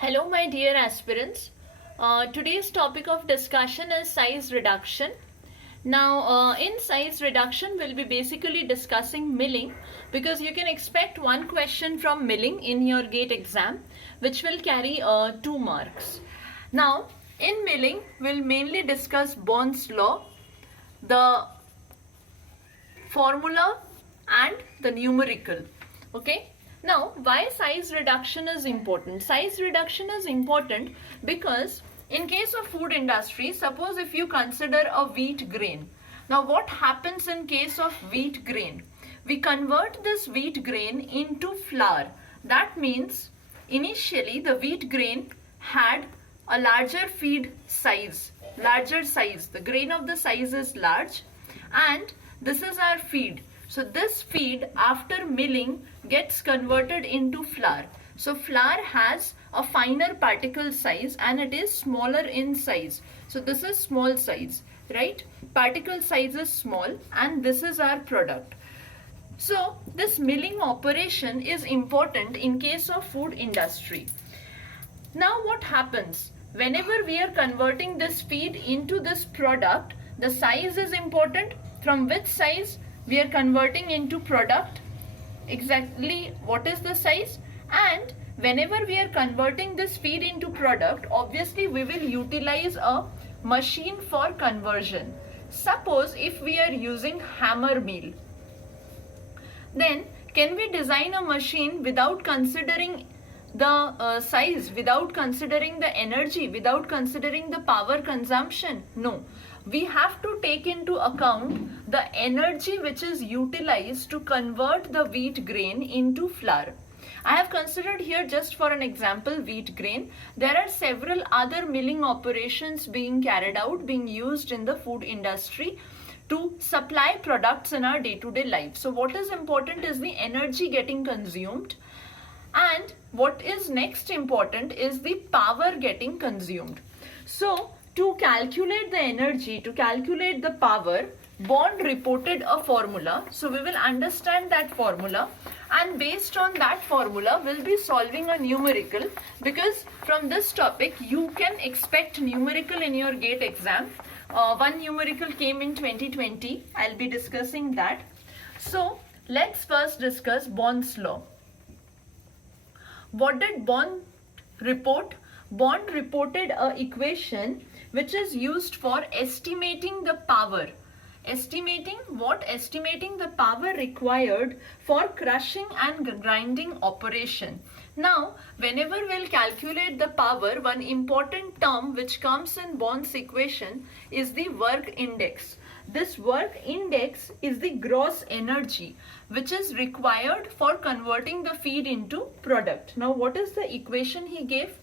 Hello, my dear aspirants. Today's topic of discussion is size reduction. Now, in size reduction, we'll be basically discussing milling because you can expect one question from milling in your GATE exam, which will carry 2 marks. Now, in milling, we'll mainly discuss Bond's law, the formula, and the numerical. Okay. Now, why size reduction is important? Size reduction is important because in case of food industry, suppose if you consider a wheat grain. Now, what happens in case of wheat grain? We convert this wheat grain into flour. That means initially the wheat grain had a larger feed size, larger size. The grain of the size is large and this is our feed. So this feed after milling gets converted into flour. So flour has a finer particle size and it is smaller in size. So this is small size, right? Particle size is small and this is our product. So this milling operation is important in case of food industry. Now what happens? Whenever we are converting this feed into this product, the size is important. From which size we are converting into product? Exactly what is the size? And whenever we are converting this feed into product, obviously we will utilize a machine for conversion. Suppose if we are using hammer mill, then can we design a machine without considering the size, without considering the energy, without considering the power consumption? No. We have to take into account the energy which is utilized to convert the wheat grain into flour. I have considered here just for an example wheat grain. There are several other milling operations being carried out, being used in the food industry to supply products in our day-to-day life. So what is important is the energy getting consumed, and what is next important is the power getting consumed. So to calculate the energy, to calculate the power, Bond reported a formula. So we will understand that formula, and based on that formula we'll be solving a numerical, because from this topic you can expect numerical in your GATE exam. One numerical came in 2020. I'll be discussing that. So let's first discuss Bond's law. What did Bond report? Bond reported a equation which is used for estimating the power. Estimating what? Estimating the power required for crushing and grinding operation. Now, whenever we'll calculate the power, one important term which comes in Bond's equation is the work index. This work index is the gross energy which is required for converting the feed into product. Now, what is the equation he gave?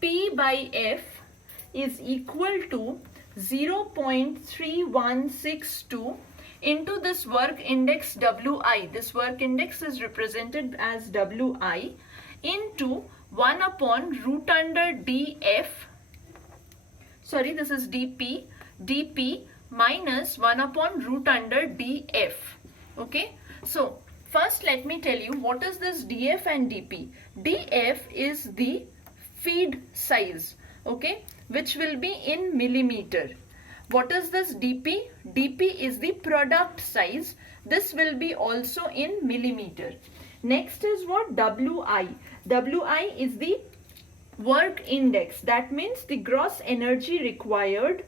P by F is equal to 0.3162 into this work index Wi. This work index is represented as Wi into 1 upon root under df. Sorry, this is dp. dp minus 1 upon root under df. Okay. So first let me tell you what is this df and dp. df is the feed size, okay, which will be in millimeter. What is this dp? dp is the product size. This will be also in millimeter. Next is what? wi. wi is the work index. That means the gross energy required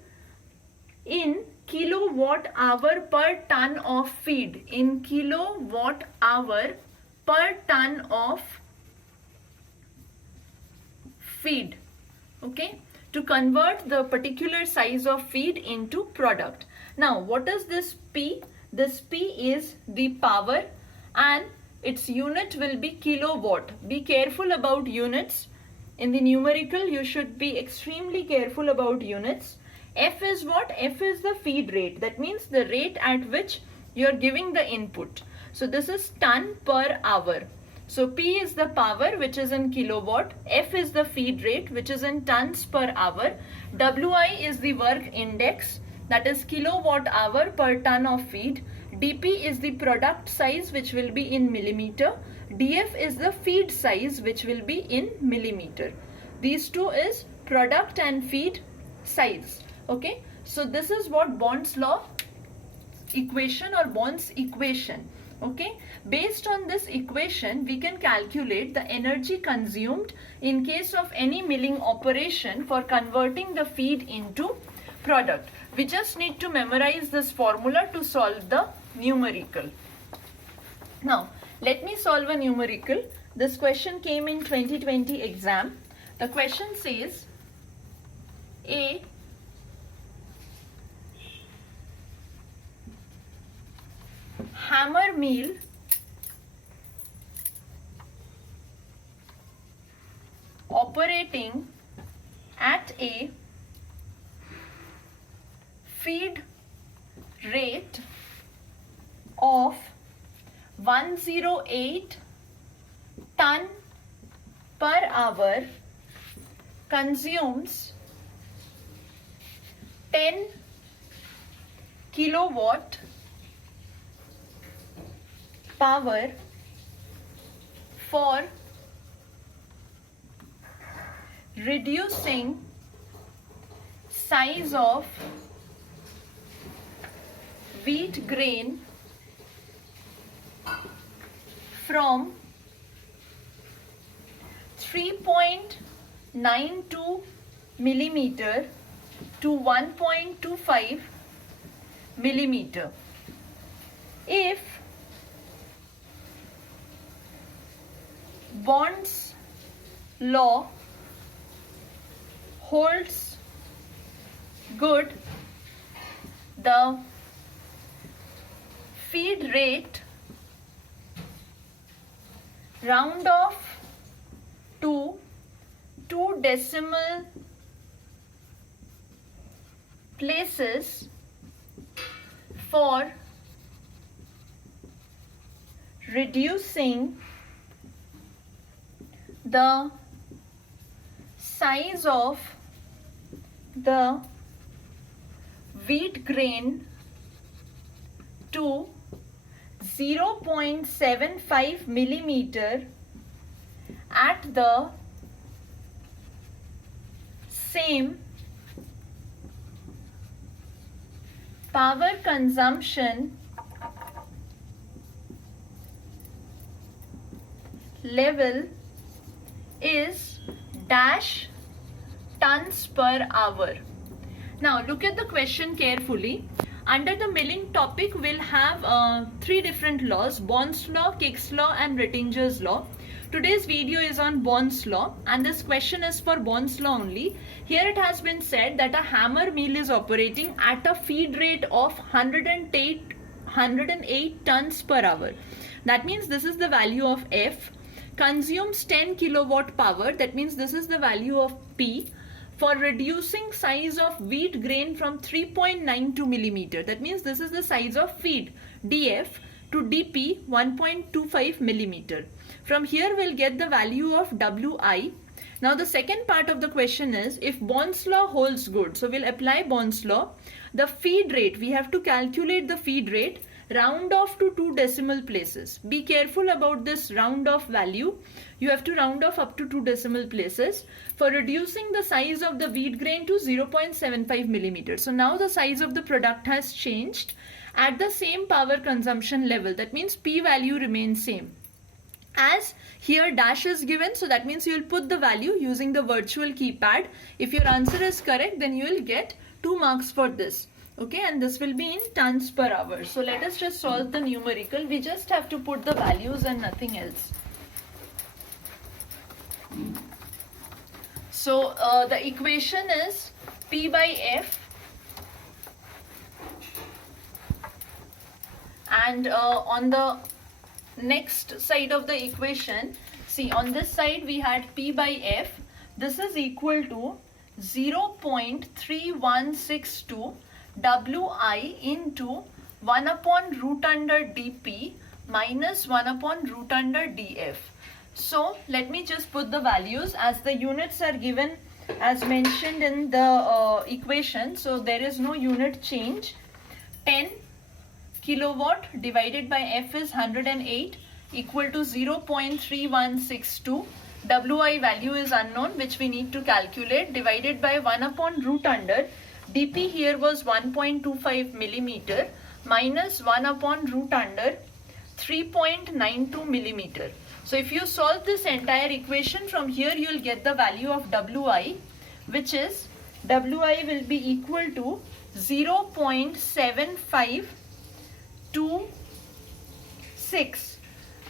in kilowatt hour per ton of feed. In kilowatt hour per ton of feed, okay, to convert the particular size of feed into product. Now what is this P? This P is the power and its unit will be kilowatt. Be careful about units. In the numerical you should be extremely careful about units. F is what? F is the feed rate. That means the rate at which you are giving the input. So this is ton per hour. So P is the power which is in kilowatt, F is the feed rate which is in tons per hour, Wi is the work index, that is kilowatt hour per ton of feed, dP is the product size which will be in millimeter, dF is the feed size which will be in millimeter. These two is product and feed size. Okay, so this is what Bond's law equation or Bond's equation. Okay, based on this equation we can calculate the energy consumed in case of any milling operation for converting the feed into product. We just need to memorize this formula to solve the numerical. Now let me solve a numerical. This question came in 2020 exam. The question says a hammer mill operating at a feed rate of 108 ton per hour consumes 10 kilowatt power for reducing size of wheat grain from 3.92 millimeter to 1.25 millimeter. If Bond's law holds good, the feed rate round off to 2 decimal places for reducing the size of the wheat grain to 0.75 millimeter at the same power consumption level is dash tons per hour. Now look at the question carefully. Under the milling topic we'll have 3 different laws: Bond's law, Kick's law and Rettinger's law. Today's video is on Bond's law and this question is for Bond's law only. Here it has been said that a hammer mill is operating at a feed rate of 108 tons per hour. That means this is the value of F. Consumes 10 kilowatt power, that means this is the value of P, for reducing size of wheat grain from 3.92 millimeter, that means this is the size of feed, DF, to DP 1.25 millimeter. From here we'll get the value of WI. Now the second part of the question is if Bond's law holds good, so we'll apply Bond's law. The feed rate, we have to calculate the feed rate, round off to 2 decimal places. Be careful about this round off value. You have to round off up to 2 decimal places for reducing the size of the wheat grain to 0.75 millimeters. So now the size of the product has changed at the same power consumption level. That means P value remains same. As here dash is given, so that means you will put the value using the virtual keypad. If your answer is correct, then you will get 2 marks for this. Okay, and this will be in tons per hour. So let us just solve the numerical. We just have to put the values and nothing else. So the equation is P by F, and on the next side of the equation, see on this side we had P by F. This is equal to 0.3162 Wi into 1 upon root under dP minus 1 upon root under dF. So let me just put the values as the units are given as mentioned in the equation. So there is no unit change. 10 kilowatt divided by F is 108 equal to 0.3162 Wi value is unknown, which we need to calculate, divided by 1 upon root under, dp here was 1.25 millimeter, minus 1 upon root under 3.92 millimeter. So if you solve this entire equation, from here you will get the value of Wi, which is Wi will be equal to 0.7526.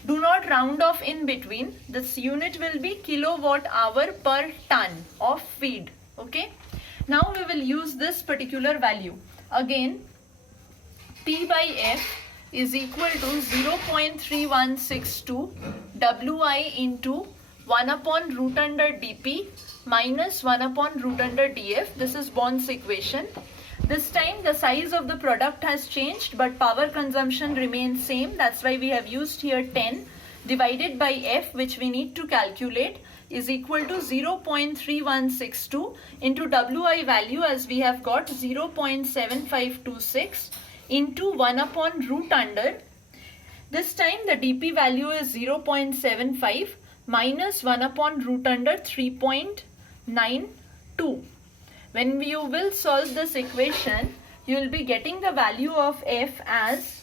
Do not round off in between. This unit will be kilowatt hour per ton of feed. Okay. Now we will use this particular value. Again, P by F is equal to 0.3162 Wi into 1 upon root under dp minus 1 upon root under df. This is Bond's equation. This time the size of the product has changed, but power consumption remains same. That's why we have used here 10 divided by F, which we need to calculate, is equal to 0.3162 into Wi value, as we have got 0.7526 into 1 upon root under. This time the dp value is 0.75 minus 1 upon root under 3.92. When you will solve this equation, you will be getting the value of F as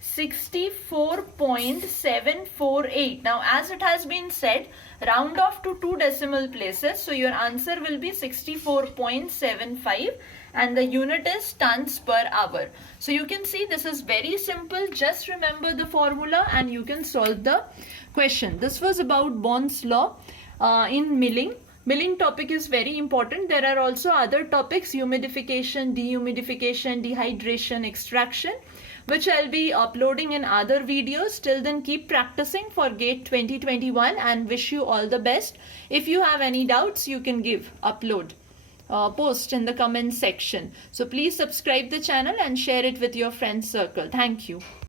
64.748. Now, as it has been said, round off to 2 decimal places. So your answer will be 64.75 and the unit is tons per hour. So you can see this is very simple. Just remember the formula and you can solve the question. This was about Bond's law in milling. Milling topic is very important. There are also other topics: humidification, dehumidification, dehydration, extraction, which I'll be uploading in other videos. Till then, keep practicing for GATE 2021 and wish you all the best. If you have any doubts, you can post in the comment section. So please subscribe the channel and share it with your friends circle. Thank you.